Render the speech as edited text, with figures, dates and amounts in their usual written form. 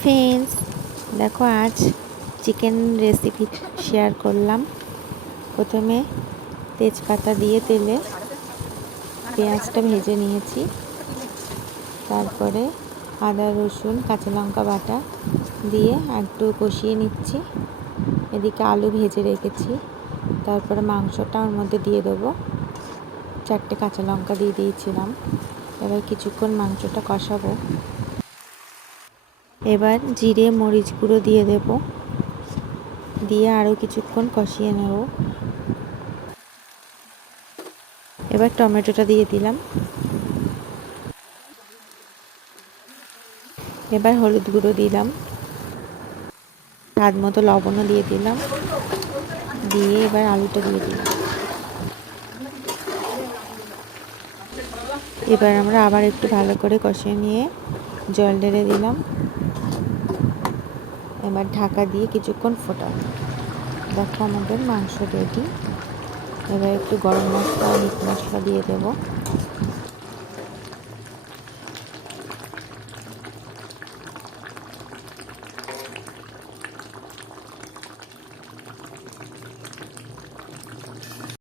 Friends, দেখো আজ chicken recipe share করলাম। প্রথমে তেজপাতা দিয়ে তেলে পেঁয়াজটা ভেজে নিয়েছি, তারপরে আদা রসুন কাঁচা লঙ্কা বাটা দিয়ে একটু কষিয়ে নিচ্ছি। এদিকে আলু ভেজে রেখেছি, তারপরে মাংসটা ওর মধ্যে দিয়ে দেবো। 4টে কাঁচা লঙ্কা দিয়ে দিয়েছিলাম। এবার কিছুক্ষণ মাংসটা কষাবো। এবার জিরে মরিচ গুঁড়ো দিয়ে দেব, দিয়ে আরও কিছুক্ষণ কষিয়ে নেব। এবার টমেটোটা দিয়ে দিলাম। এবার হলুদ গুঁড়ো দিলাম, স্বাদ মতো লবণও দিয়ে দিলাম, দিয়ে এবার আলুটা দিয়ে দিলাম। এবার আমরা আবার একটু ভালো করে কষিয়ে নিয়ে জল ঢেলে দিলাম। এবার ঢাকা দিয়ে কিছুক্ষণ ফোটাবো। দেখো আমাদের মাংস রেডি। এবার একটু গরম মশলা মিট মশলা দিয়ে দেবো।